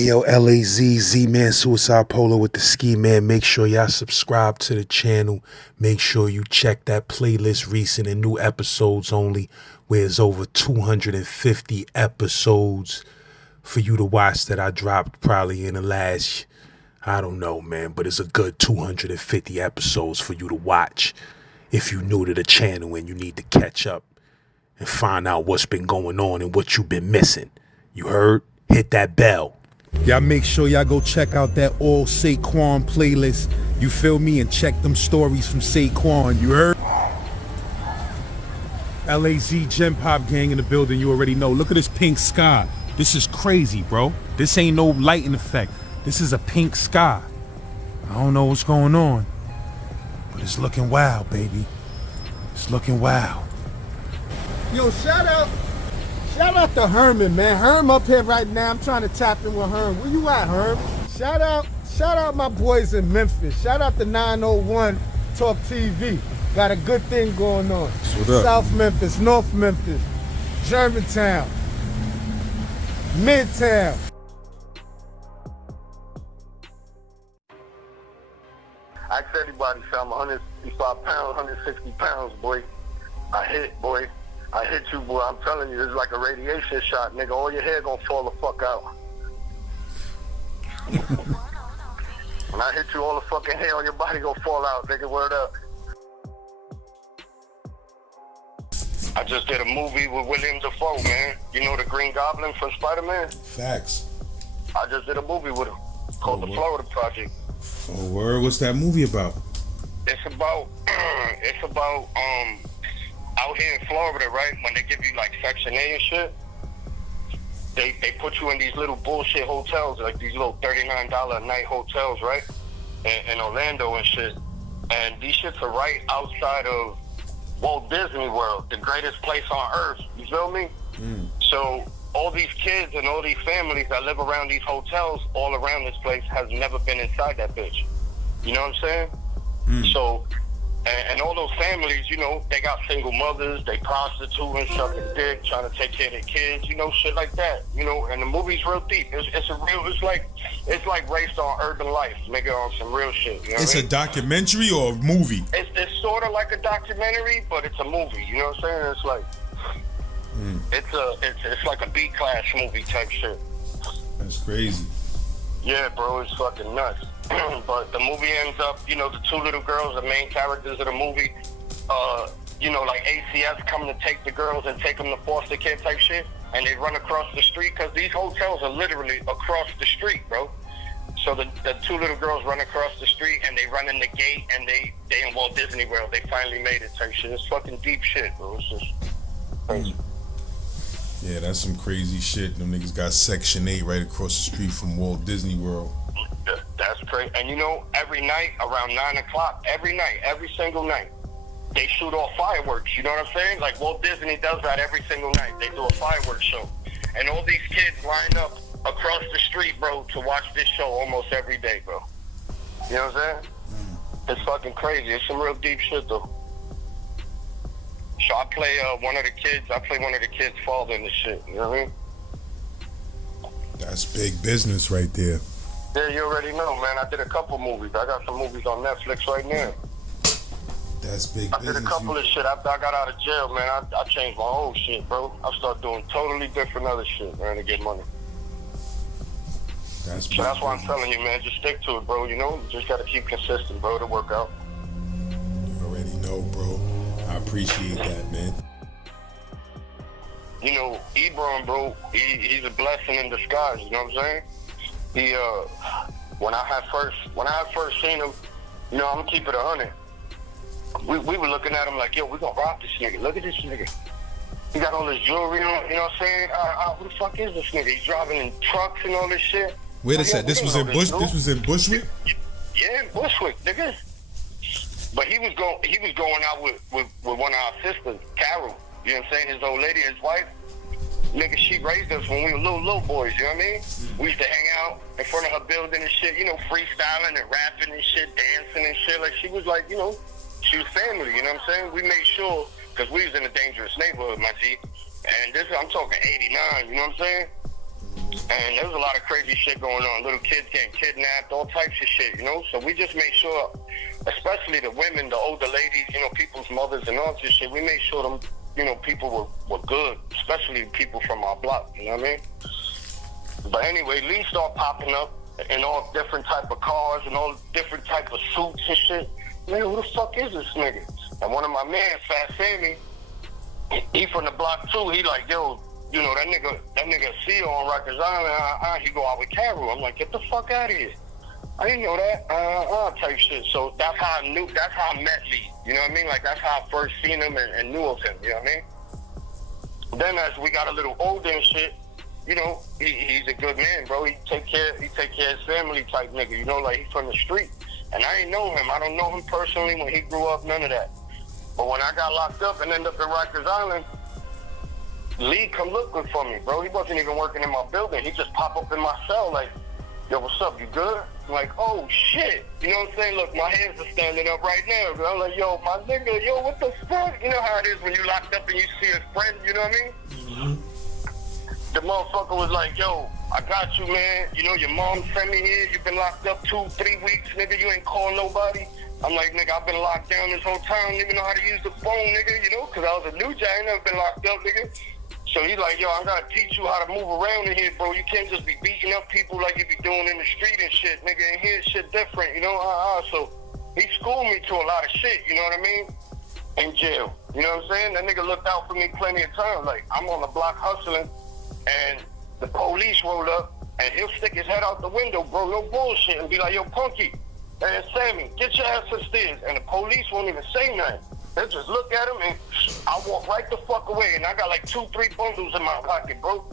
Yo, LAZ, Z-Man, Suicide Polo with the Ski Man. Make sure y'all subscribe to the channel. Make sure you check that playlist, recent and new episodes only, where it's over 250 episodes for you to watch that I dropped probably in the last, I don't know, man, but it's a good 250 episodes for you to watch if you're new to the channel and you need to catch up and find out what's been going on and what you've been missing. You heard? Hit that bell. Y'all make sure y'all go check out that all Saquon playlist. You feel me? And check them stories from Saquon. You heard? LAZ Gem Pop Gang in the building. You already know. Look at this pink sky. This is crazy, bro. This ain't no lighting effect. This is a pink sky. I don't know what's going on, but it's looking wild, baby. It's looking wild. Yo, shout out to Herman, man. Herm up here right now. I'm trying to tap in with Herm. Where you at, Herm? Shout out my boys in Memphis. Shout out to 901 Talk TV. Got a good thing going on. What up? South Memphis, North Memphis, Germantown, Midtown. Ask anybody, say I'm 165 pounds, 160 pounds, boy. I hit, boy. I hit you, boy. I'm telling you, it's like a radiation shot, nigga. All your hair gonna fall the fuck out. When I hit you, all the fucking hair on your body gonna fall out, nigga. Word up. I just did a movie with William Dafoe, man. You know the Green Goblin from Spider-Man? Facts. I just did a movie with him called The Florida Project. Oh, word. What's that movie about? It's about out here in Florida, right? When they give you like Section A and shit, they put you in these little bullshit hotels, like these little $39 a night hotels, right? In Orlando and shit. And these shits are right outside of Walt Disney World, the greatest place on earth. You feel me? So all these kids and all these families that live around these hotels all around this place has never been inside that bitch. You know what I'm saying? So, and all those families, you know, they got single mothers, they prostituting, sucking dick, trying to take care of their kids, you know, shit like that. You know, and the movie's real deep. It's like based on urban life, nigga, on some real shit. You know It's what I a mean? documentary or a movie? It's sort of like a documentary, but it's a movie. You know what I'm saying? It's like it's like a B-class movie type shit. That's crazy. Yeah, bro, it's fucking nuts. But the movie ends up, you know, the two little girls, the main characters of the movie, you know, like ACS come to take the girls and take them to foster care type shit, and they run across the street, because these hotels are literally across the street, bro. So the two little girls run across the street, and they run in the gate, and they in Walt Disney World. They finally made it type shit. It's fucking deep shit, bro. It's just crazy. Yeah, that's some crazy shit. Them niggas got Section 8 right across the street from Walt Disney World. That's crazy. And you know, every night around 9 o'clock, every night, every single night, they shoot off fireworks. You know what I'm saying? Like Walt Disney does that every single night. They do a fireworks show. And all these kids line up across the street, bro, to watch this show almost every day, bro. You know what I'm saying? It's fucking crazy. It's some real deep shit, though. So I play one of the kids' father in this shit. You know what I mean? That's big business right there. Yeah, you already know, man. I did a couple movies. I got some movies on Netflix right now. That's big I business. did a couple of shit. After I got out of jail, man, I changed my whole shit, bro. I started doing totally different other shit, man, to get money. That's big So that's why I'm business. telling you, man, just stick to it, bro. You know, you just gotta keep consistent, bro, to work out. You already know, bro. I appreciate that, man. You know, Ebron, bro, he's a blessing in disguise. You know what I'm saying? He, when I had first seen him, you know, I'm gonna keep it 100. We were looking at him like, yo, we gonna rob this nigga. Look at this nigga. He got all his jewelry on. You know what I'm saying? Who the fuck is this nigga? He's driving in trucks and all this shit. Wait a Like, yo, sec. This we was don't in know Bush. dude. This was in Bushwick. Yeah, in Bushwick, nigga. But he was going out with one of our sisters, Carol. You know what I'm saying? His old lady, his wife. Nigga, she raised us when we were little boys, you know what I mean? We used to hang out in front of her building and shit, you know, freestyling and rapping and shit, dancing and shit. Like, she was like, you know, she was family, you know what I'm saying? We made sure, because we was in a dangerous neighborhood, my G. And this, I'm talking 89, you know what I'm saying? And there was a lot of crazy shit going on. Little kids getting kidnapped, all types of shit, you know? So we just made sure, especially the women, the older ladies, you know, people's mothers and all this shit, we made sure them, you know, people were good, especially people from our block, you know what I mean? But anyway, Lee started popping up in all different type of cars and all different type of suits and shit. Man, who the fuck is this nigga? And one of my mans, Fat Sammy, he from the block too, he like, yo, you know, that nigga CEO on Rikers Island, he go out with Carol. I'm like, get the fuck out of here. I didn't know that, type shit. So that's how I met Lee. You know what I mean? Like, that's how I first seen him and knew of him, you know what I mean? Then as we got a little older and shit, you know, he's a good man, bro. He take care of his family type nigga, you know, like, he's from the street. And I ain't know him. I don't know him personally when he grew up, none of that. But when I got locked up and ended up in Rikers Island, Lee come looking for me, bro. He wasn't even working in my building. He just popped up in my cell like, yo, what's up, you good? I'm like, oh, shit. You know what I'm saying? Look, my hands are standing up right now. Bro. I'm like, yo, my nigga, yo, what the fuck? You know how it is when you locked up and you see a friend, you know what I mean? The motherfucker was like, yo, I got you, man. You know, your mom sent me here. You've been locked up 2-3 weeks, nigga. You ain't called nobody. I'm like, nigga, I've been locked down this whole time. I don't even know how to use the phone, nigga, you know, because I was a new guy. I ain't never been locked up, nigga. So he's like, yo, I gotta teach you how to move around in here, bro. You can't just be beating up people like you be doing in the street and shit, nigga. In here, shit different, you know? So he schooled me to a lot of shit, you know what I mean? In jail, you know what I'm saying? That nigga looked out for me plenty of times. Like, I'm on the block hustling, and the police rolled up, and he'll stick his head out the window, bro, no bullshit, and be like, yo, Punky, and Sammy, get your ass upstairs. And the police won't even say nothing. They just look at him, and I walk right the fuck away, and I got like 2-3 bundles in my pocket, bro.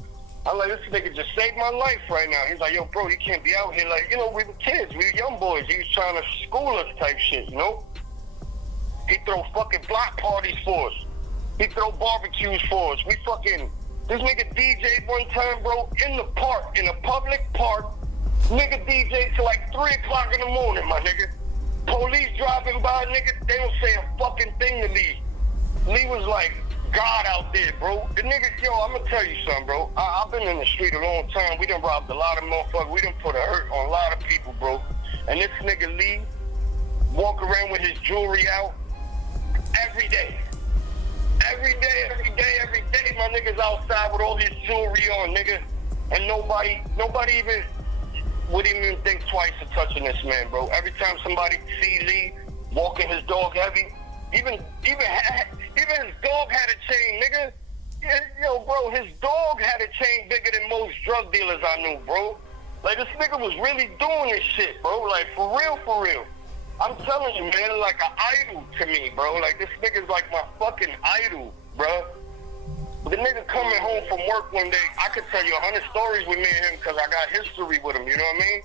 I'm like, this nigga just saved my life right now. He's like, yo, bro, you can't be out here like, you know, we were kids, we were young boys. He was trying to school us type shit, you know? He throw fucking block parties for us. He throw barbecues for us. We fucking, this nigga DJ one time, bro, in the park, in a public park, nigga DJ till like 3 o'clock in the morning, my nigga. Police driving by, nigga, they don't say a fucking thing to Lee. Lee was like God out there, bro. The nigga, yo, I'm gonna tell you something, bro. I've been in the street a long time. We done robbed a lot of motherfuckers. We done put a hurt on a lot of people, bro. And this nigga Lee walk around with his jewelry out every day. Every day, my nigga's outside with all his jewelry on, nigga. And nobody even wouldn't even think twice of touching this man, bro. Every time somebody see Lee walking his dog heavy, even his dog had a chain, nigga. Yo, bro, his dog had a chain bigger than most drug dealers I knew, bro. Like, this nigga was really doing this shit, bro. Like, for real. I'm telling you, man, like an idol to me, bro. Like, this nigga's like my fucking idol, bro. The nigga coming home from work one day, I could tell you 100 stories with me and him because I got history with him, you know what I mean?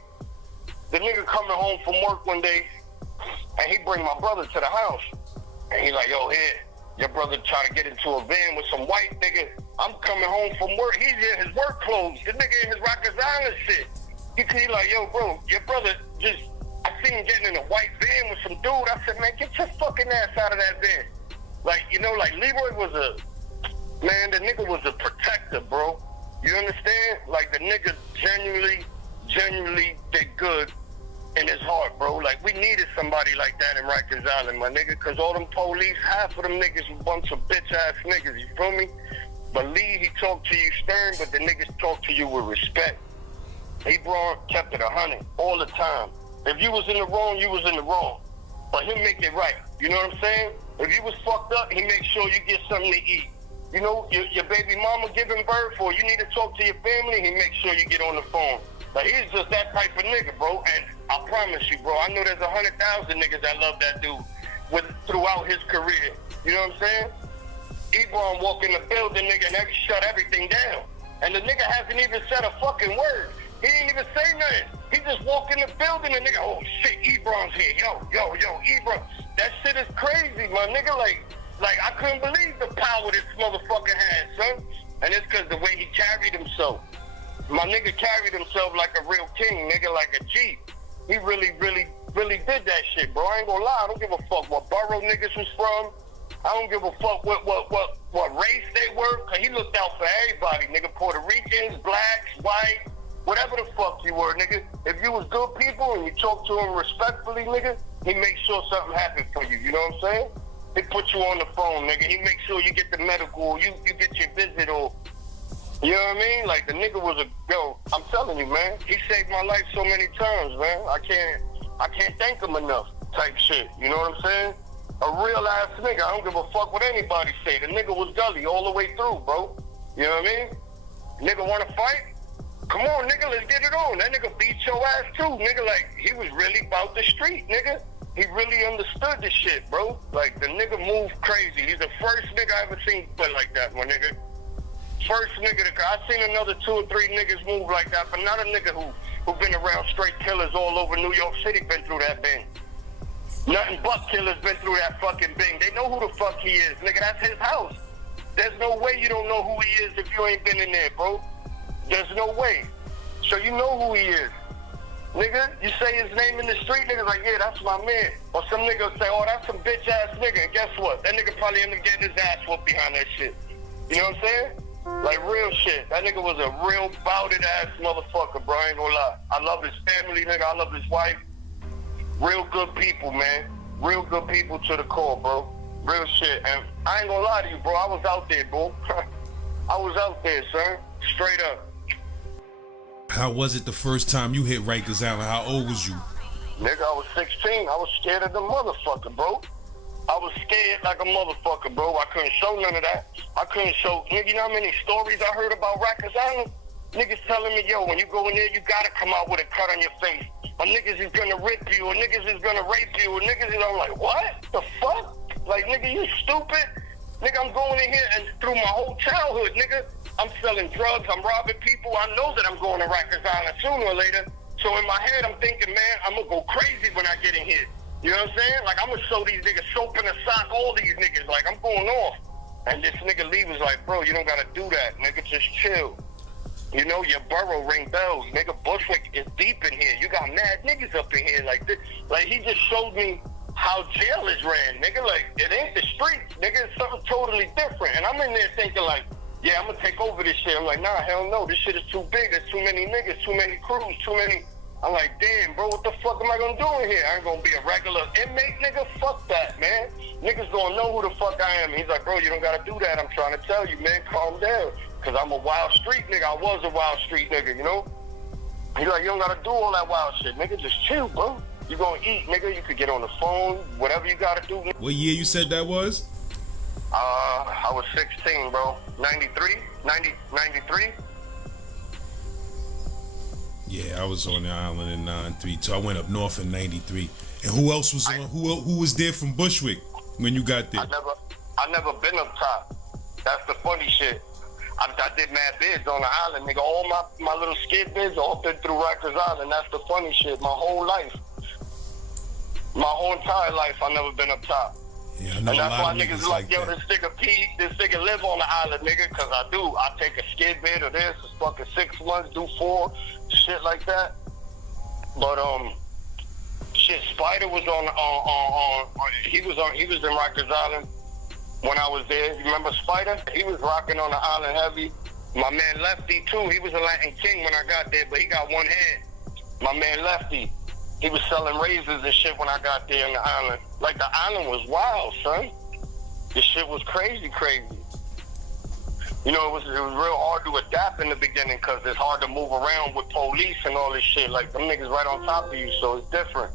The nigga coming home from work one day, and he bring my brother to the house. And he like, yo, here, your brother trying to get into a van with some white nigga. I'm coming home from work. He's in his work clothes. The nigga in his Rikers Island shit. He like, yo, bro, your brother just, I seen him getting in a white van with some dude. I said, man, get your fucking ass out of that van. Like, you know, like Leroy was man, the nigga was a protector, bro. You understand? Like, the nigga genuinely did good in his heart, bro. Like, we needed somebody like that in Rikers Island, my nigga, because all them police, half of them niggas was a bunch of bitch-ass niggas, you feel me? But Lee, he talked to you stern, but the niggas talked to you with respect. He kept it 100 all the time. If you was in the wrong, you was in the wrong. But he'll make it right. You know what I'm saying? If you was fucked up, he make sure you get something to eat. You know, your baby mama giving birth, or you need to talk to your family, he make sure you get on the phone. Like, he's just that type of nigga, bro. And I promise you, bro, I know there's 100,000 niggas that love that dude throughout his career. You know what I'm saying? Ebron walk in the building, nigga, and shut everything down. And the nigga hasn't even said a fucking word. He ain't even say nothing. He just walk in the building and nigga, oh shit, Ebron's here. Yo, Ebron. That shit is crazy, my nigga. Like, I couldn't believe the power this motherfucker had, son. And it's because the way he carried himself. My nigga carried himself like a real king, nigga, like a G. He really did that shit, bro. I ain't gonna lie. I don't give a fuck what borough niggas was from. I don't give a fuck what race they were, cause he looked out for everybody, nigga. Puerto Ricans, blacks, white, whatever the fuck you were, nigga. If you was good people and you talk to him respectfully, nigga, he make sure something happened for you. You know what I'm saying? He put you on the phone, nigga. He make sure you get the medical, you get your visit, or you know what I mean? Like the nigga was I'm telling you, man. He saved my life so many times, man. I can't thank him enough. Type shit. You know what I'm saying? A real ass nigga. I don't give a fuck what anybody say. The nigga was gully all the way through, bro. You know what I mean? Nigga want to fight? Come on, nigga, let's get it on. That nigga beat your ass too, nigga. Like, he was really about the street, nigga. He really understood the shit, bro. Like, the nigga moved crazy. He's the first nigga I ever seen play like that, my nigga. First nigga I seen another 2 or 3 niggas move like that, but not a nigga who been around straight killers all over New York City, been through that bang. Nothing but killers been through that fucking bang. They know who the fuck he is, nigga. That's his house. There's no way you don't know who he is if you ain't been in there, bro. There's no way. So you know who he is. Nigga, you say his name in the street, nigga's like, yeah, that's my man. Or some nigga say, oh, that's some bitch ass nigga. And guess what? That nigga probably end up getting his ass whooped behind that shit. You know what I'm saying? Like real shit. That nigga was a real bouded ass motherfucker, bro. I ain't gonna lie. I love his family, nigga. I love his wife. Real good people, man. Real good people to the core, bro. Real shit. And I ain't gonna lie to you, bro. I was out there, bro. I was out there, son. Straight up. How was it the first time you hit Rikers Island? How old was you? Nigga, I was 16. I was scared of the motherfucker, bro. I was scared like a motherfucker, bro. I couldn't show none of that. I couldn't show, nigga, you know how many stories I heard about Rikers Island? Niggas telling me, yo, when you go in there, you gotta come out with a cut on your face. Or niggas is gonna rip you, or niggas is gonna rape you, or niggas is, I'm like, what the fuck? Like, nigga, you stupid? Nigga, I'm going in here and through my whole childhood, nigga, I'm selling drugs, I'm robbing people. I know that I'm going to Rikers Island sooner or later. So in my head, I'm thinking, man, I'm gonna go crazy when I get in here. You know what I'm saying? Like, I'm gonna show these niggas soap in a sock, all these niggas. Like, I'm going off. And this nigga Lee was like, bro, you don't gotta do that, nigga, just chill. You know, your borough ring bells. Nigga, Bushwick is deep in here. You got mad niggas up in here like this. Like, he just showed me how jail is ran, nigga. Like, it ain't the streets, nigga. It's something totally different. And I'm in there thinking like, yeah, I'm gonna take over this shit. I'm like, nah, hell no. This shit is too big. There's too many niggas, too many crews, too many. I'm like, damn, bro, what the fuck am I gonna do in here? I ain't gonna be a regular inmate, nigga. Fuck that, man. Niggas gonna know who the fuck I am. He's like, bro, you don't gotta do that. I'm trying to tell you, man, calm down. Cause I'm a wild street nigga. I was a wild street nigga, you know? He's like, you don't gotta do all that wild shit, nigga. Just chill, bro. You gonna eat, nigga. You could get on the phone, whatever you gotta do. What year you said that was? I was 16, bro. 93? Yeah, I was on the island in 93, so I went up north in 93. And who else was on? Who was there from Bushwick when you got there? I never been up top. That's the funny shit. I did mad bids on the island, nigga. All my little skid bids all been through Rikers Island. That's the funny shit. My whole life. My whole entire life, I never been up top. Yeah, I know and a that's lot why of niggas niggas like, yo, that. this nigga live on the island, nigga, cause I do. I take a skid bid or this, it's fucking 6 months, do 4, shit like that. But shit, Spider was he was in Rikers Island when I was there. You remember Spider? He was rocking on the island heavy. My man Lefty too, he was a Latin King when I got there, but he got one head. My man Lefty. He was selling razors and shit when I got there on the island. Like, the island was wild, son. This shit was crazy. You know, it was real hard to adapt in the beginning because it's hard to move around with police and all this shit. Like, them niggas right on top of you, so it's different.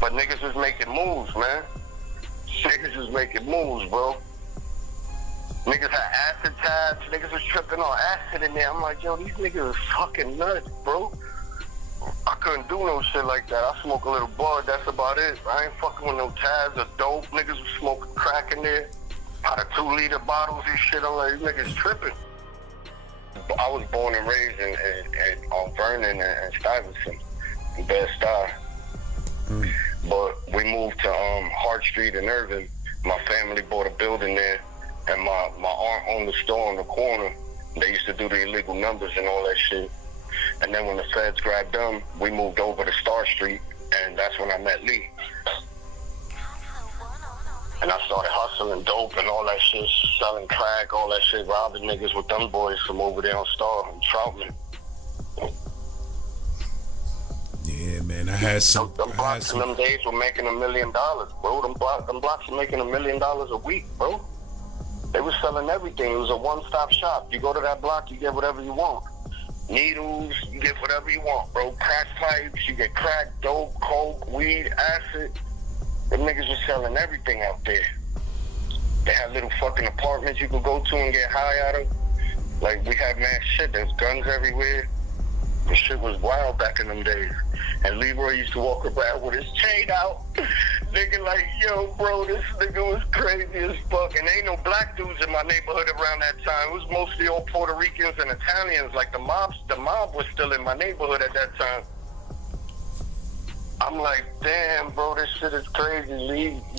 But niggas was making moves, man. Niggas was making moves, bro. Niggas had acid tabs. Niggas was tripping on acid in there. I'm like, yo, these niggas are fucking nuts, bro. I couldn't do no shit like that. I smoke a little bud, that's about it. I ain't fucking with no tabs or dope. Niggas was smoking crack in there. Out of 2-liter bottles and shit. I'm like, these niggas tripping. I was born and raised on Vernon and Stuyvesant, in Bed-Stuy. But we moved to Hart Street in Irving. My family bought a building there, and my aunt owned the store on the corner. They used to do the illegal numbers and all that shit. And then when the feds grabbed them, we moved over to Star Street, and that's when I met Lee. And I started hustling dope and all that shit, selling crack, all that shit, robbing niggas with them boys from over there on Star and Troutman. Yeah, man, I had some. Them blocks in them days were making $1 million, bro. Them blocks were making $1 million a week, bro. They were selling everything. It was a one-stop shop. You go to that block, you get whatever you want. Needles, you get whatever you want, bro. Crack pipes, you get crack, dope, coke, weed, acid. Them niggas was selling everything out there. They had little fucking apartments you could go to and get high out of. Like, we had mad shit. There's guns everywhere. The shit was wild back in them days. And Leroy used to walk around with his chain out. Nigga like, yo, bro, this nigga was crazy as fuck. And ain't no black dudes in my neighborhood around that time. It was mostly all Puerto Ricans and Italians. Like, the mob was still in my neighborhood at that time. I'm like, damn, bro, this shit is crazy.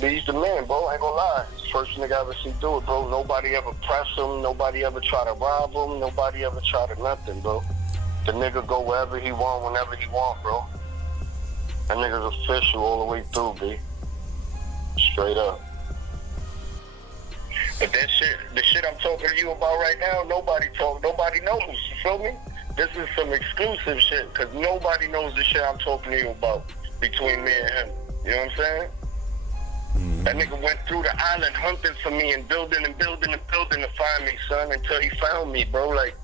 Lee's the man, bro. I ain't gonna lie. He's the first nigga I ever see do it, bro. Nobody ever press him. Nobody ever try to rob him. Nobody ever try to nothing, bro. The nigga go wherever he want, whenever he want, bro. That nigga's official all the way through, B. Straight up. But that shit, the shit I'm talking to you about right now, nobody knows, you feel me? This is some exclusive shit, because nobody knows the shit I'm talking to you about between me and him. You know what I'm saying? Mm-hmm. That nigga went through the island hunting for me and building to find me, son, until he found me, bro. Like,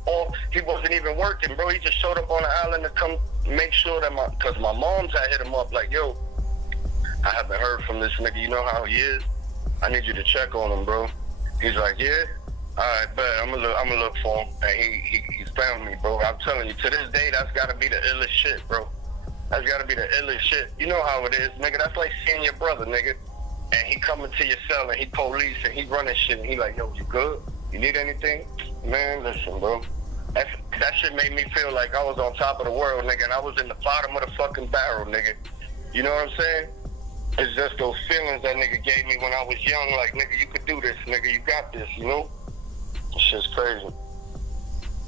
he wasn't even working, bro. He just showed up on the island to come make sure that because my mom's had hit him up like, yo, I haven't heard from this nigga. You know how he is? I need you to check on him, bro. He's like, yeah? All right, bet. I'm gonna look for him. And he found me, bro. I'm telling you, to this day, that's gotta be the illest shit, bro. That's gotta be the illest shit. You know how it is, nigga. That's like seeing your brother, nigga. And he coming to your cell and he police and he running shit and he like, yo, you good? You need anything? Man, listen, bro. That shit made me feel like I was on top of the world, nigga, and I was in the bottom of the fucking barrel, nigga. You know what I'm saying? It's just those feelings that nigga gave me when I was young, like, nigga, you could do this, nigga, you got this, you know? This shit's crazy.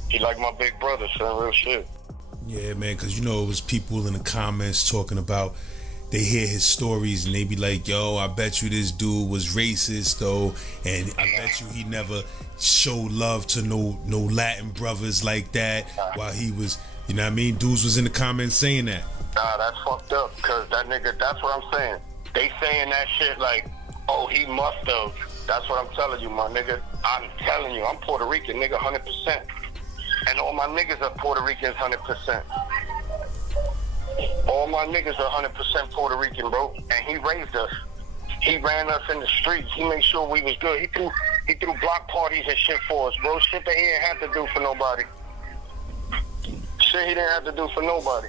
He like my big brother, son, real shit. Yeah, man, because, you know, it was people in the comments talking about, they hear his stories and they be like, yo, I bet you this dude was racist, though, and I bet you he never showed love to no Latin brothers like that while he was, you know what I mean? Dudes was in the comments saying that. Nah, that's fucked up, because that nigga, that's what I'm saying. They saying that shit like, oh, he must have. That's what I'm telling you, my nigga. I'm telling you, I'm Puerto Rican, nigga, 100%. And all my niggas are Puerto Ricans, 100%. All my niggas are 100% Puerto Rican, bro. And he raised us. He ran us in the streets. He made sure we was good. He threw block parties and shit for us, bro. Shit that he didn't have to do for nobody. Shit he didn't have to do for nobody.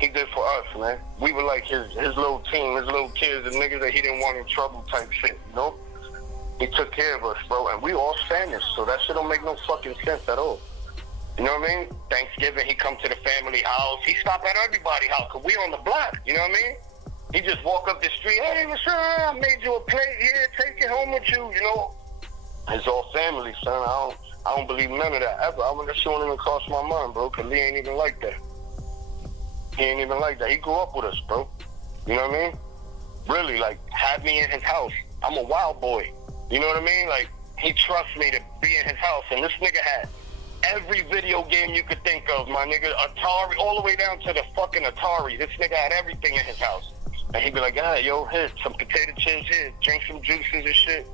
He did for us, man. We were like his little team, his little kids, the niggas that he didn't want in trouble type shit, you know? He took care of us, bro. And we all Spanish, so that shit don't make no fucking sense at all. You know what I mean? Thanksgiving, he come to the family house. He stop at everybody's house, because we on the block. You know what I mean? He just walk up the street. Hey, what's up? I made you a plate here. Take it home with you, you know? It's all family, son. I don't believe none of that ever. That shit won't even cross my mind, bro, because Lee ain't even like that. He ain't even like that. He grew up with us, bro. You know what I mean? Really, like, had me in his house. I'm a wild boy. You know what I mean? Like, he trusts me to be in his house, and this nigga had every video game you could think of, my nigga. Atari, all the way down to the fucking Atari. This nigga had everything in his house. And he'd be like, ah, yo, here, some potato chips here. Drink some juices and shit.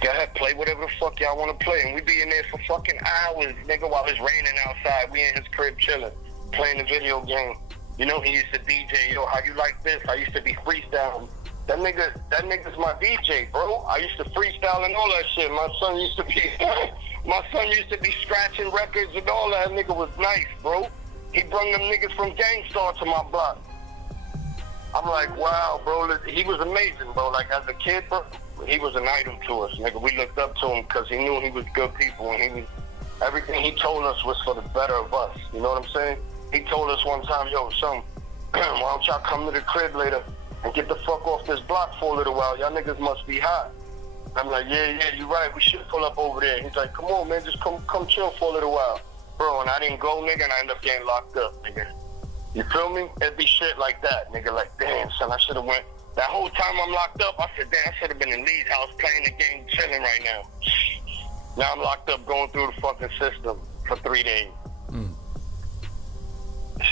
Go ahead, play whatever the fuck y'all want to play. And we be in there for fucking hours, nigga, while it's raining outside. We in his crib chilling, playing the video game. You know, he used to DJ, yo, how you like this? I used to be freestyling. That nigga's my DJ, bro. I used to freestyle and all that shit. My son used to be scratching records and all that. Nigga was nice, bro. He brung them niggas from Gangstar to my block. I'm like, wow, bro. He was amazing, bro. Like, as a kid, bro, he was an idol to us, nigga. We looked up to him because he knew he was good people, and everything he told us was for the better of us. You know what I'm saying? He told us one time, yo, son, why don't y'all come to the crib later and get the fuck off this block for a little while? Y'all niggas must be hot. I'm like, yeah, you're right. We should pull up over there. He's like, come on, man, just come chill for a little while. Bro, and I didn't go, nigga, and I ended up getting locked up, nigga. You feel me? It'd be shit like that, nigga. Like, damn, son, I should have went That whole time I'm locked up, I said, damn, I should have been in Lee's house playing the game, chilling right now. Now I'm locked up going through the fucking system for 3 days.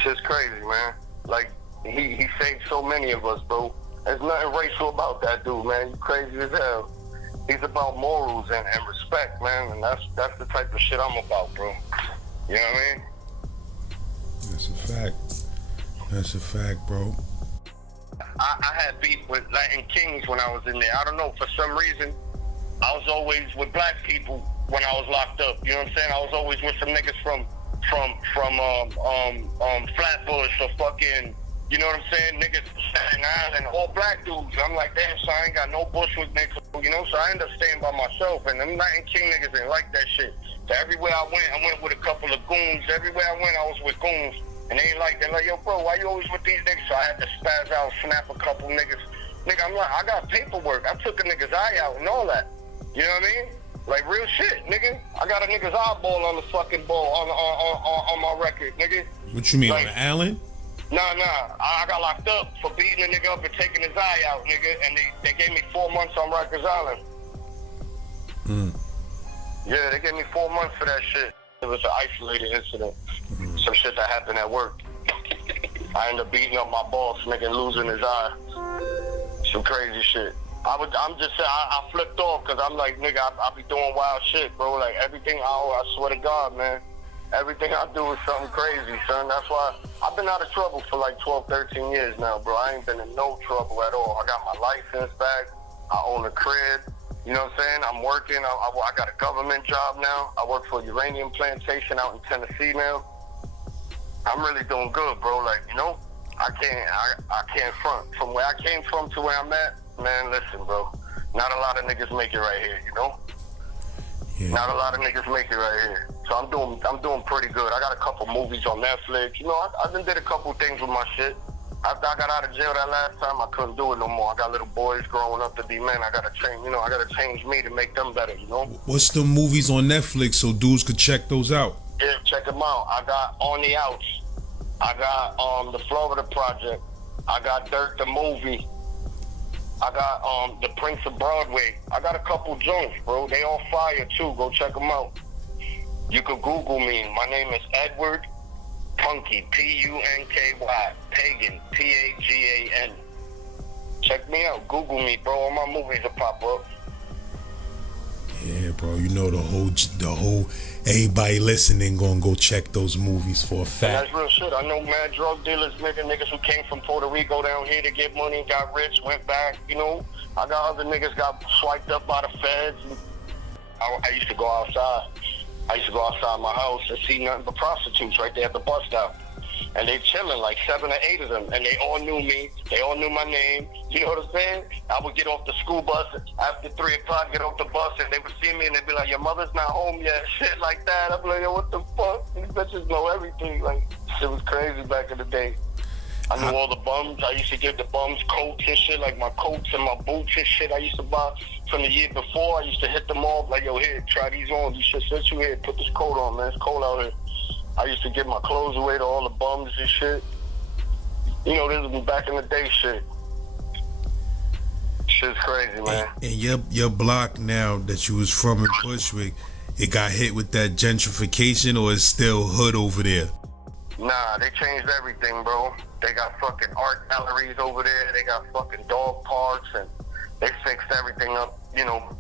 Shit's crazy, man. Like, he saved so many of us, bro. There's nothing racial about that dude, man. He's crazy as hell. He's about morals and respect, man. And that's the type of shit I'm about, bro. You know what I mean? That's a fact. That's a fact, bro. I had beef with Latin Kings when I was in there. I don't know, for some reason, I was always with black people when I was locked up. You know what I'm saying? I was always with some niggas from Flatbush or fucking, you know what I'm saying? Niggas from Staten Island, all black dudes. I'm like, damn, so I ain't got no Bushwick niggas, you know? So I ended up staying by myself, and them Latin King niggas didn't like that shit. So everywhere I went with a couple of goons. Everywhere I went, I was with goons. And they ain't like, they're like, yo, bro, why you always with these niggas? So I had to spaz out, snap a couple niggas. Nigga, I'm like, I got paperwork. I took a nigga's eye out and all that. You know what I mean? Like, real shit, nigga. I got a nigga's eyeball on the fucking ball on my record, nigga. What you mean, like, on Allen? Nah. I got locked up for beating a nigga up and taking his eye out, nigga. And they gave me 4 months on Rikers Island. Yeah, they gave me 4 months for that shit. It was an isolated incident. Some shit that happened at work. I ended up beating up my boss, nigga, losing his eye. Some crazy shit. I'm just saying, I flipped off because I'm like, nigga, I be doing wild shit, bro. Like, everything I swear to God, man. Everything I do is something crazy, son. That's why I've been out of trouble for like 12, 13 years now, bro. I ain't been in no trouble at all. I got my license back. I own a crib. You know what I'm saying? I'm working. I got a government job now. I work for a uranium plantation out in Tennessee now. I'm really doing good, bro. Like, you know, I can't front. From where I came from to where I'm at, man, listen, bro. Not a lot of niggas make it right here, you know? Yeah. Not a lot of niggas make it right here. So I'm doing pretty good. I got a couple movies on Netflix. You know, I done did a couple things with my shit. After I got out of jail that last time, I couldn't do it no more. I got little boys growing up to be men. I gotta change, you know, I gotta change me to make them better, you know? What's the movies on Netflix so dudes could check those out? Yeah, check them out. I got On the Outs. I got the Florida Project. I got Dirt the Movie. I got The Prince of Broadway. I got a couple joints, bro. They all fire too. Go check them out. You could Google me. My name is Edward PUNKY, P-U-N-K-Y, Pagan, P-A-G-A-N. Check me out. Google me, bro. All my movies will pop up. Yeah, bro. You know the whole. Everybody listening gonna go check those movies for a fact. And that's real shit. I know mad drug dealers, niggas who came from Puerto Rico down here to get money, got rich, went back. You know, I got other niggas got swiped up by the feds. I used to go outside. I used to go outside my house and see nothing but prostitutes right there at the bus stop. And they chilling, like 7 or 8 of them. And they all knew me. They all knew my name. You know what I'm saying? I would get off the school bus after 3 o'clock, get off the bus, and they would see me and they'd be like, your mother's not home yet, shit like that. I'd be like, yo, what the fuck? These bitches know everything. Like, shit was crazy back in the day. I knew all the bums. I used to give the bums coats and shit, like my coats and my boots and shit I used to buy from the year before. I used to hit them off, like, yo, here, try these on. You should sit you here, put this coat on, man. It's cold out here. I used to give my clothes away to all the bums and shit. You know, this was back in the day shit. Shit's crazy, man. And your block now that you was from in Bushwick, it got hit with that gentrification, or it's still hood over there? Nah, they changed everything, bro. They got fucking art galleries over there. They got fucking dog parks, and they fixed everything up, you know,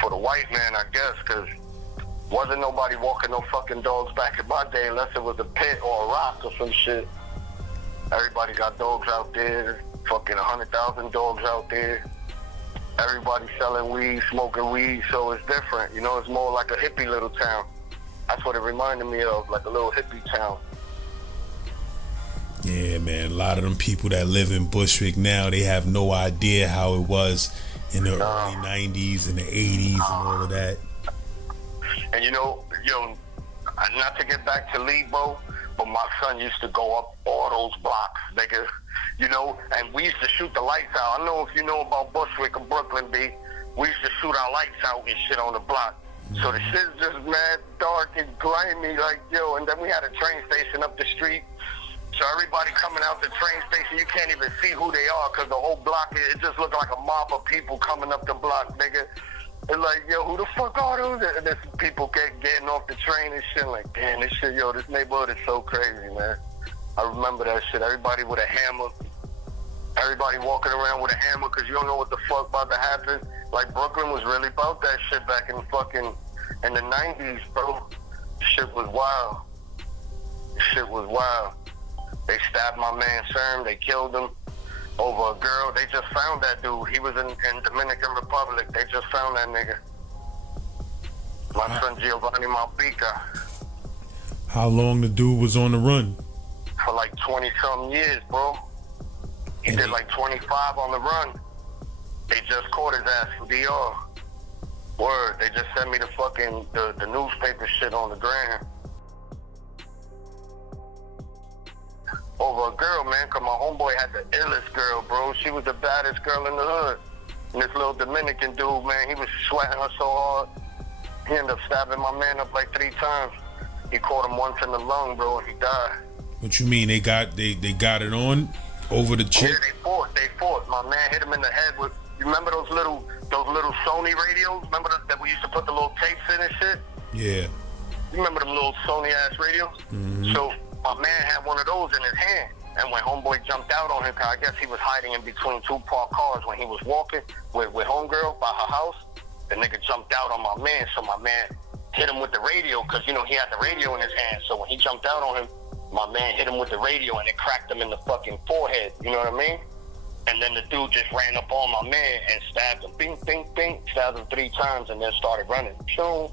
for the white man, I guess, because wasn't nobody walking no fucking dogs back in my day unless it was a pit or a rock or some shit. Everybody got dogs out there, fucking 100,000 dogs out there. Everybody selling weed, smoking weed, so it's different. You know, it's more like a hippie little town. That's what it reminded me of, like a little hippie town. Yeah, man, a lot of them people that live in Bushwick now, they have no idea how it was in the early 90s and the 80s and all of that. And you know, not to get back to Lee, bro, but my son used to go up all those blocks, nigga. You know, and we used to shoot the lights out. I don't know if you know about Bushwick or Brooklyn, B. We used to shoot our lights out and shit on the block. So the shit's just mad dark and grimy, like, yo. And then we had a train station up the street. So everybody coming out the train station, you can't even see who they are because the whole block, it just looked like a mob of people coming up the block, nigga. It's like, yo, who the fuck are those? And there's people getting off the train and shit. Like, damn, this shit, yo, this neighborhood is so crazy, man. I remember that shit. Everybody with a hammer. Everybody walking around with a hammer because you don't know what the fuck about to happen. Like, Brooklyn was really about that shit back in in the 90s, bro. Shit was wild. Shit was wild. They stabbed my man Serm. They killed him over a girl. They just found that dude. He was in Dominican Republic. They just found that nigga. My son Giovanni Malpica. How long the dude was on the run? For like 20-something years, bro. He did like 25 on the run. They just caught his ass for DR. Word. They just sent me the newspaper shit on the gram. Over a girl, man, because my homeboy had the illest girl, bro. She was the baddest girl in the hood. And this little Dominican dude, man, he was sweating her so hard. He ended up stabbing my man up like 3 times. He caught him once in the lung, bro, and he died. What you mean? They got it on over the chick? Yeah, they fought. My man hit him in the head with, you remember those little Sony radios? Remember that we used to put the little tapes in and shit? Yeah. You remember them little Sony ass radios? Mm-hmm. So my man had one of those in his hand. And when homeboy jumped out on him, cause I guess he was hiding in between 2 parked cars when he was walking with homegirl by her house, the nigga jumped out on my man. So my man hit him with the radio, cause you know he had the radio in his hand. So when he jumped out on him, my man hit him with the radio and it cracked him in the fucking forehead. You know what I mean? And then the dude just ran up on my man and stabbed him. Bing, bing, bing. Stabbed him 3 times and then started running. Boom.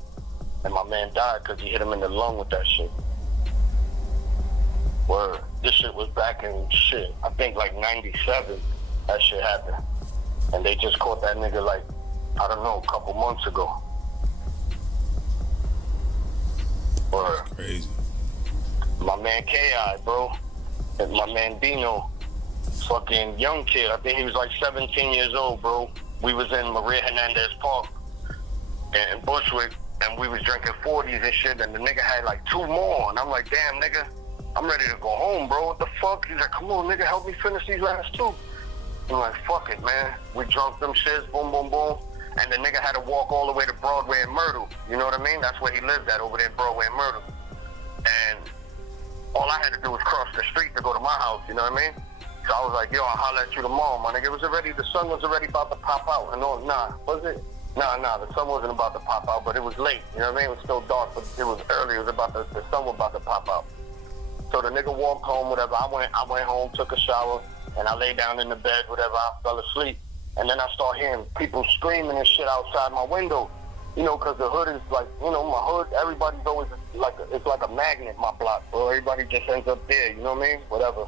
And my man died because he hit him in the lung with that shit. Word. This shit was back in shit. I think like 97. That shit happened. And they just caught that nigga like, I don't know, a couple months ago. Word. Crazy. My man K.I., bro. And my man Dino. Fucking young kid. I think he was like 17 years old, bro. We was in Maria Hernandez Park in Bushwick, and we was drinking 40s and shit, and the nigga had like 2 more. And I'm like, damn, nigga, I'm ready to go home, bro. What the fuck? He's like, come on, nigga, help me finish these last 2. I'm like, fuck it, man. We drunk them shits, boom, boom, boom. And the nigga had to walk all the way to Broadway and Myrtle. You know what I mean? That's where he lived at, over there in Broadway and Myrtle. And all I had to do was cross the street to go to my house, you know what I mean? So I was like, yo, I'll holler at you tomorrow, my nigga. It was already, the sun was already about to pop out. And was it? Nah, the sun wasn't about to pop out, but it was late. You know what I mean? It was still dark, but it was early. It was about the sun was about to pop out. So the nigga walked home, whatever. I went home, took a shower, and I lay down in the bed, whatever. I fell asleep. And then I start hearing people screaming and shit outside my window. You know, because the hood is like, you know, my hood, everybody's always like, it's like a magnet, my block, bro. Everybody just ends up there, you know what I mean? Whatever.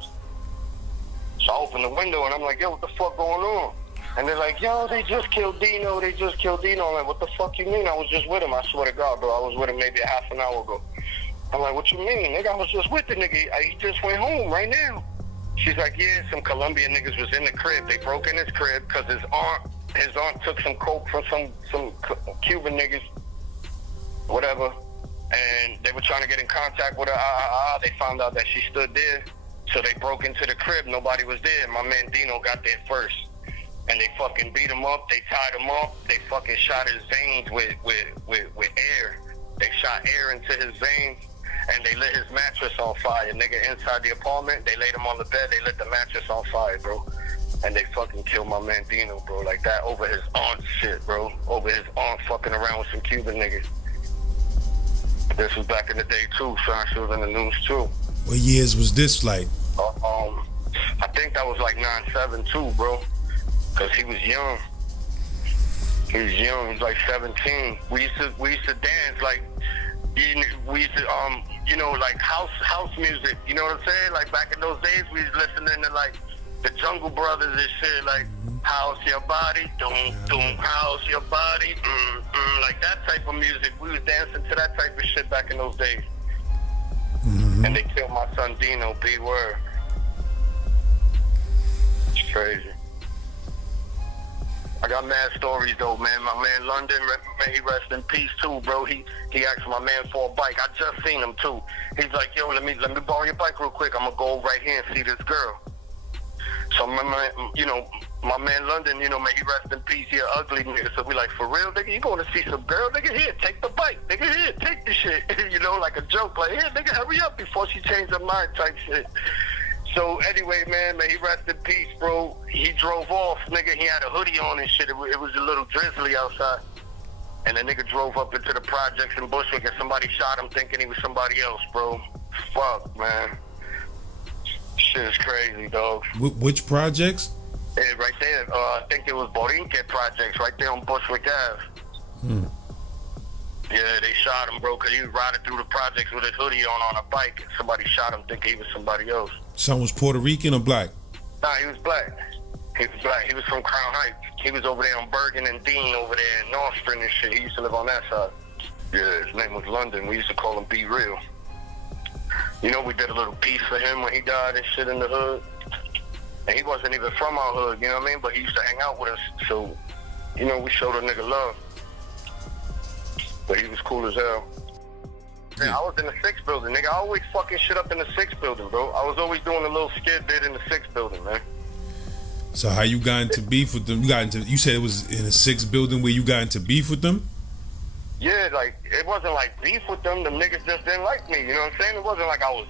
So I open the window and I'm like, yo, what the fuck going on? And they're like, yo, they just killed Dino. I'm like, what the fuck you mean? I was just with him. I swear to God, bro. I was with him maybe a half an hour ago. I'm like, what you mean? Nigga, I was just with the nigga. He just went home right now. She's like, yeah, some Colombian niggas was in the crib. They broke in his crib because his aunt took some coke from some Cuban niggas, whatever. And they were trying to get in contact with her. They found out that she stood there. So they broke into the crib. Nobody was there. My man Dino got there first. And they fucking beat him up. They tied him up. They fucking shot his veins with air. They shot air into his veins. And they lit his mattress on fire. Nigga, inside the apartment, they laid him on the bed. They lit the mattress on fire, bro. And they fucking killed my man Dino, bro. Like that over his aunt shit, bro. Over his aunt fucking around with some Cuban niggas. This was back in the day, too, son. She was in the news, too. What years was this like? I think that was like 9/7 too, bro. Cause he was young. He was like 17. We used to dance like, we used to you know, like house music. You know what I'm saying? Like back in those days, we was listening to like the Jungle Brothers and shit, like house your body, doom, house your body, like that type of music. We was dancing to that type of shit back in those days. Mm-hmm. And they killed my son Dino, B-word. It's crazy. I got mad stories though, man. My man London, man, he rest in peace too, bro. He asked my man for a bike. I just seen him too. He's like, yo, let me borrow your bike real quick. I'm gonna go right here and see this girl. So my man, my man London, man, he rest in peace. He an ugly nigga. So we like, for real, nigga, you going to see some girl, nigga? Here, take the bike, nigga. Here, take the shit. Like a joke. Like, here, nigga, hurry up before she change her mind type shit. So anyway, man, he rest in peace, bro. He drove off, nigga. He had a hoodie on and shit. It was a little drizzly outside. And the nigga drove up into the projects in Bushwick and somebody shot him thinking he was somebody else, bro. Fuck, man. Shit is crazy, dog. Which projects? Yeah, right there. I think it was Borinque projects right there on Bushwick Ave. Yeah, they shot him, bro, because he was riding through the projects with his hoodie on a bike. And somebody shot him thinking he was somebody else. Son was Puerto Rican or black? Nah, he was black. He was black. He was from Crown Heights. He was over there on Bergen and Dean over there in Nostrand and shit. He used to live on that side. Yeah, his name was London. We used to call him Be Real. We did a little piece for him when he died and shit in the hood. And he wasn't even from our hood, you know what I mean? But he used to hang out with us. So, we showed a nigga love. But he was cool as hell. Man, I was in the 6th building, nigga. I always fucking shit up in the 6th building, bro. I was always doing a little skid bit in the 6th building, man. So how you got into beef with them? You said it was in the 6th building where you got into beef with them? Yeah, like, it wasn't like beef with them. Them niggas just didn't like me, you know what I'm saying? It wasn't like I was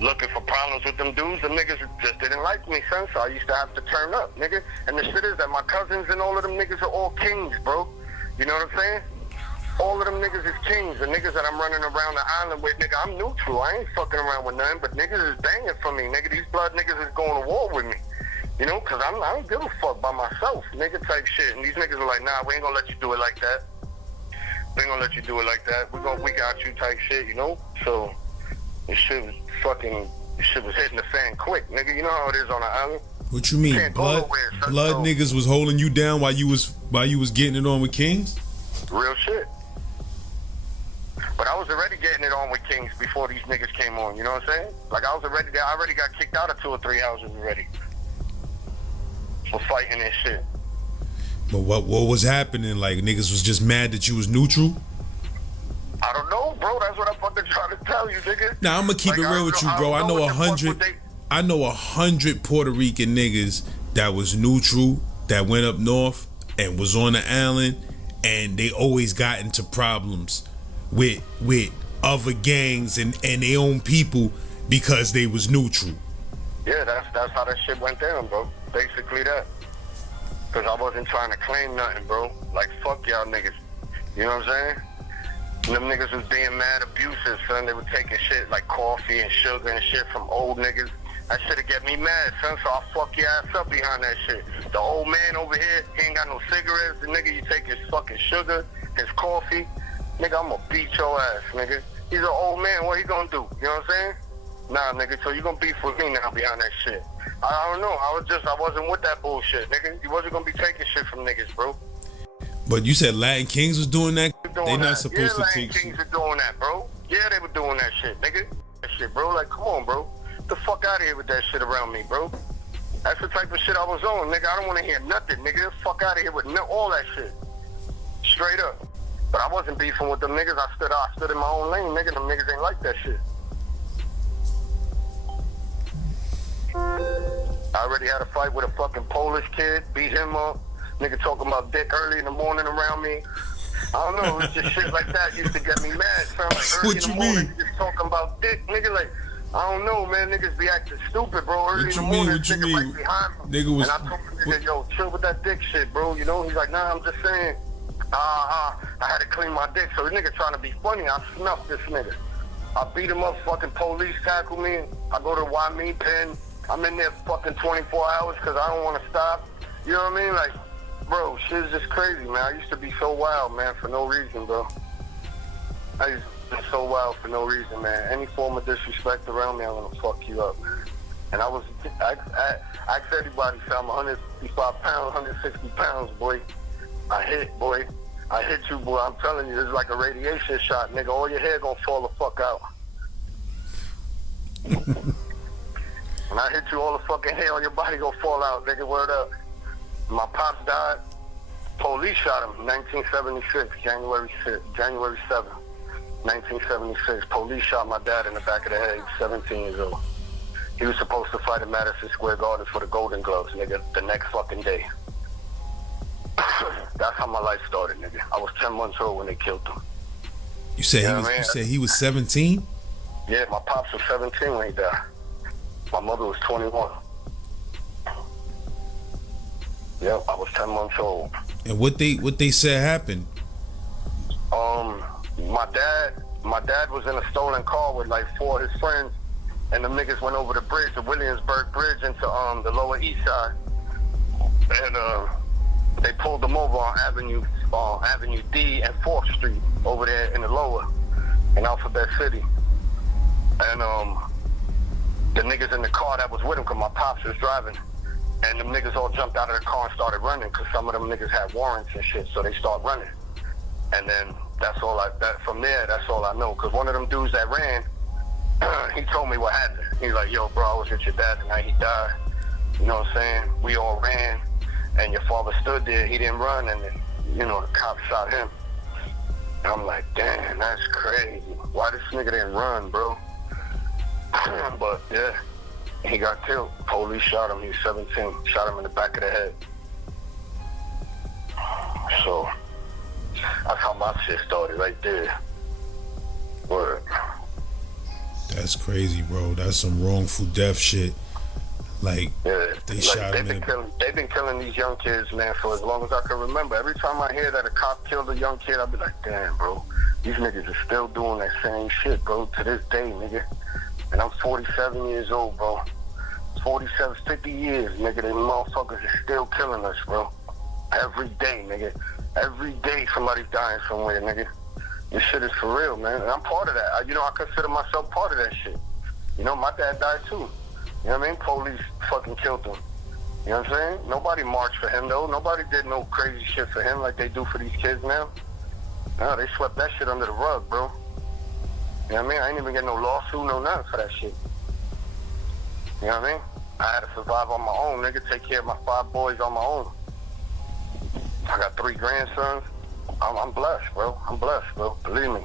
looking for problems with them dudes. Them niggas just didn't like me, son, so I used to have to turn up, nigga. And the shit is that my cousins and all of them niggas are all kings, bro. You know what I'm saying? All of them niggas is kings. The niggas that I'm running around the island with, nigga, I'm neutral. I ain't fucking around with none, but niggas is banging for me, nigga. These blood niggas is going to war with me. Because I don't give a fuck by myself, nigga, type shit. And these niggas are like, nah, we ain't gonna let you do it like that. We ain't gonna let you do it like that. We got you type shit, So, this shit was hitting the fan quick, nigga. You know how it is on the island. What you mean? Blood niggas was holding you down while you was getting it on with Kings? Real shit. But I was already getting it on with Kings before these niggas came on, you know what I'm saying? Like, I already got kicked out of 2 or 3 houses already. For fighting and shit. But what was happening? Like, niggas was just mad that you was neutral? I don't know, bro. That's what I'm fucking trying to tell you, nigga. Now, I'm gonna keep it real with you, bro. I know 100 Puerto Rican niggas that was neutral, that went up north and was on the island, and they always got into problems with other gangs and their own people because they was neutral. Yeah, that's how that shit went down, bro. Basically that. Because I wasn't trying to claim nothing, bro. Like, fuck y'all niggas. You know what I'm saying? And them niggas was being mad abusive, son. They were taking shit like coffee and sugar and shit from old niggas. That shit'd get me mad, son, so I'll fuck your ass up behind that shit. The old man over here, he ain't got no cigarettes. The nigga, you take his fucking sugar, his coffee. Nigga, I'm gonna beat your ass, nigga. He's an old man, what he gonna do? You know what I'm saying? Nah, nigga, so you gonna beef with me now behind that shit. I don't know, I wasn't with that bullshit, nigga. You wasn't gonna be taking shit from niggas, bro. But you said Latin Kings was doing that? They not supposed to Latin take Kings are doing that, bro. Yeah, they were doing that shit, nigga. That shit, bro. Like, come on, bro. Get the fuck out of here with that shit around me, bro. That's the type of shit I was on, nigga. I don't want to hear nothing, nigga. Get the fuck out of here with all that shit. Straight up. But I wasn't beefing with them niggas. I stood in my own lane, nigga. Them niggas ain't like that shit. I already had a fight with a fucking Polish kid, beat him up. Nigga talking about dick early in the morning around me. I don't know, it's just shit like that used to get me mad. Sound like early in the morning, just talking about dick, nigga. Like, I don't know, man. Niggas be acting stupid, bro. Early in the morning, nigga right behind me. Nigga was, and I told him, nigga, yo, chill with that dick shit, bro. You know, he's like, nah, I'm just saying. I had to clean my dick. So this nigga trying to be funny. I snuffed this nigga. I beat him up, fucking police tackle me. I go to the YME pen. I'm in there fucking 24 hours because I don't want to stop. You know what I mean? Like, bro, shit's just crazy, man. I used to be so wild, man, for no reason, bro. I used to be so wild for no reason, man. Any form of disrespect around me, I'm gonna fuck you up, man. And I asked everybody, so I'm 155 pounds, 160 pounds, boy. I hit you, boy. I'm telling you, it's like a radiation shot, nigga. All your hair gonna fall the fuck out. When I hit you, all the fucking hair on your body gonna fall out, nigga. Word up. My pops died. Police shot him 1976, January 7th, 1976. Police shot my dad in the back of the head. He was 17 years old. He was supposed to fight at Madison Square Garden for the Golden Gloves, nigga, the next fucking day. That's how my life started, nigga. I was 10 months old when they killed him. You said you said he was 17? Yeah, my pops was 17 when he died. My mother was 21. Yep, I was 10 months old. And what they said happened? My dad was in a stolen car with like 4 of his friends, and the niggas went over the bridge, the Williamsburg Bridge, into the Lower East Side, and they pulled them over on Avenue D and 4th Street over there in the Lower, in Alphabet City, and the niggas in the car that was with him, cause my pops was driving, and them niggas all jumped out of the car and started running, cause some of them niggas had warrants and shit, so they start running, and then from there, that's all I know, cause one of them dudes that ran, he told me what happened. He's like, yo, bro, I was with your dad the night he died. You know what I'm saying? We all ran, and your father stood there. He didn't run, and then, you know, the cops shot him. And I'm like, damn, that's crazy. Why this nigga didn't run, bro? But, yeah, he got killed. Police shot him. He was 17. Shot him in the back of the head. So, that's how my shit started right there. Word. That's crazy, bro. That's some wrongful death shit. Like, yeah, they shot him. They've been killing these young kids, man, for as long as I can remember. Every time I hear that a cop killed a young kid, I'll be like, damn, bro. These niggas are still doing that same shit, bro, to this day, nigga. And I'm 47 years old, bro. 47, 50 years, nigga. Them motherfuckers are still killing us, bro. Every day, nigga. Every day somebody's dying somewhere, nigga. This shit is for real, man. And I'm part of that. I consider myself part of that shit. You know, my dad died too. You know what I mean? Police fucking killed him. You know what I'm saying? Nobody marched for him, though. Nobody did no crazy shit for him like they do for these kids now. No, they swept that shit under the rug, bro. You know what I mean? I ain't even get no lawsuit, no nothing for that shit. You know what I mean? I had to survive on my own, nigga. Take care of my 5 boys on my own. I got 3 grandsons. I'm blessed, bro. I'm blessed, bro. Believe me.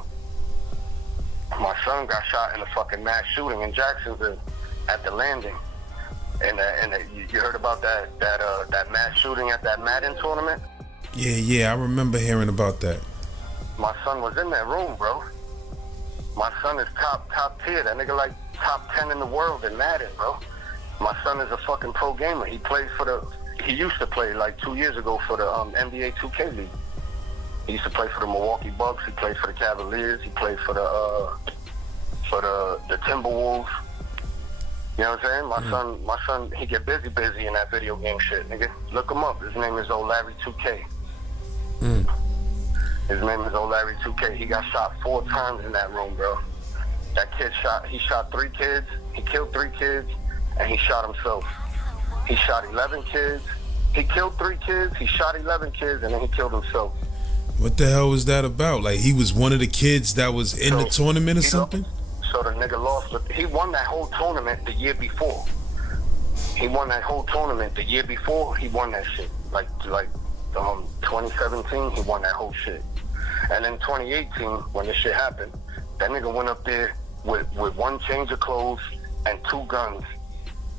My son got shot in a fucking mass shooting in Jacksonville at the Landing. And you heard about that mass shooting at that Madden tournament? Yeah, I remember hearing about that. My son was in that room, bro. My son is top tier. That nigga like top 10 in the world in Madden, bro. My son is a fucking pro gamer. He used to play like 2 years ago for the NBA 2K League. He used to play for the Milwaukee Bucks. He played for the Cavaliers. He played for the Timberwolves. You know what I'm saying? My son, he get busy in that video game shit, nigga. Look him up. His name is Larry 2K. His name is Larry 2K. He got shot 4 times in that room, bro. That kid he shot 3 kids. He killed 3 kids, and he shot himself. He shot 11 kids. He killed 3 kids. He shot 11 kids, and then he killed himself. What the hell was that about? Like, he was one of the kids that was in the tournament or something? So the nigga lost. He won that whole tournament the year before. He won that whole tournament the year before. He won that shit. Like 2017, he won that whole shit. And in 2018, when this shit happened, that nigga went up there with 1 change of clothes and 2 guns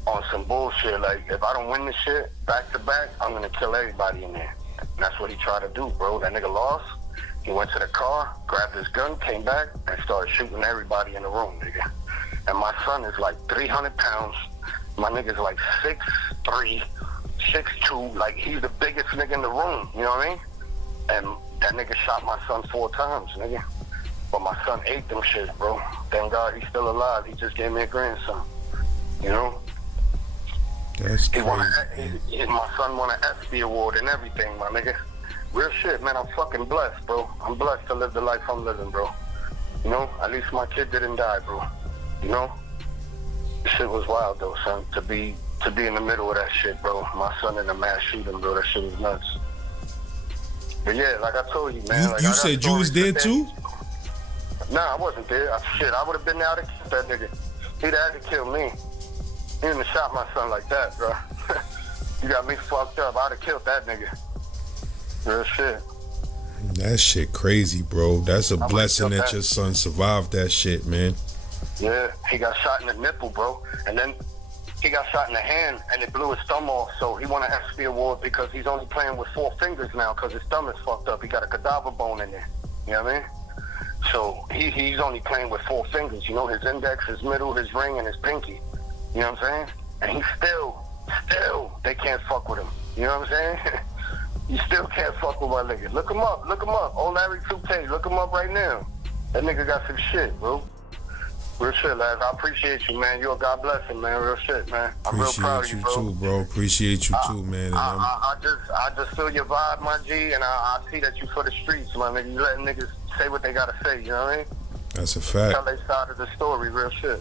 on some bullshit. Like, if I don't win this shit back to back, I'm gonna kill everybody in there. And that's what he tried to do, bro. That nigga lost. He went to the car, grabbed his gun, came back, and started shooting everybody in the room, nigga. And my son is like 300 pounds. My nigga's like 6'3", 6'2". Like, he's the biggest nigga in the room, you know what I mean? And that nigga shot my son 4 times, nigga. But my son ate them shit, bro. Thank God he's still alive. He just gave me a grandson, you know? That's crazy. My son won an ESPY award and everything, my nigga. Real shit, man. I'm fucking blessed, bro. I'm blessed to live the life I'm living, bro. You know, at least my kid didn't die, bro. You know? This shit was wild, though, son. To be in the middle of that shit, bro. My son in a mass shooting, bro. That shit was nuts. But yeah, like I told you, man. You said you was there too? Nah, I wasn't there. I would have been there to kill that nigga. He'd had to kill me. He didn't shot my son like that, bro. You got me fucked up. I'd have killed that nigga. Real shit. That shit crazy, bro. That's a I blessing feel that bad. your son survived that shit, man. Yeah, he got shot in the nipple, bro. And then he got shot in the hand, and it blew his thumb off. So he won an ESPY award because he's only playing with 4 fingers now because his thumb is fucked up. He got a cadaver bone in there. You know what I mean? So he's only playing with 4 fingers. You know, his index, his middle, his ring, and his pinky. You know what I'm saying? And he still, they can't fuck with him. You know what I'm saying? You still can't fuck with my nigga. Look him up. Old Larry 2K, look him up right now. That nigga got some shit, bro. Real shit, lads. I appreciate you, man. You're a God bless him, man. Real shit, man. I'm real proud of you, bro. Appreciate you too, bro. Appreciate you too, man. And I just feel your vibe, my G, and I see that you for the streets, my nigga. You letting niggas say what they gotta say, you know what I mean? that's a fact. Tell their side of the story, real shit.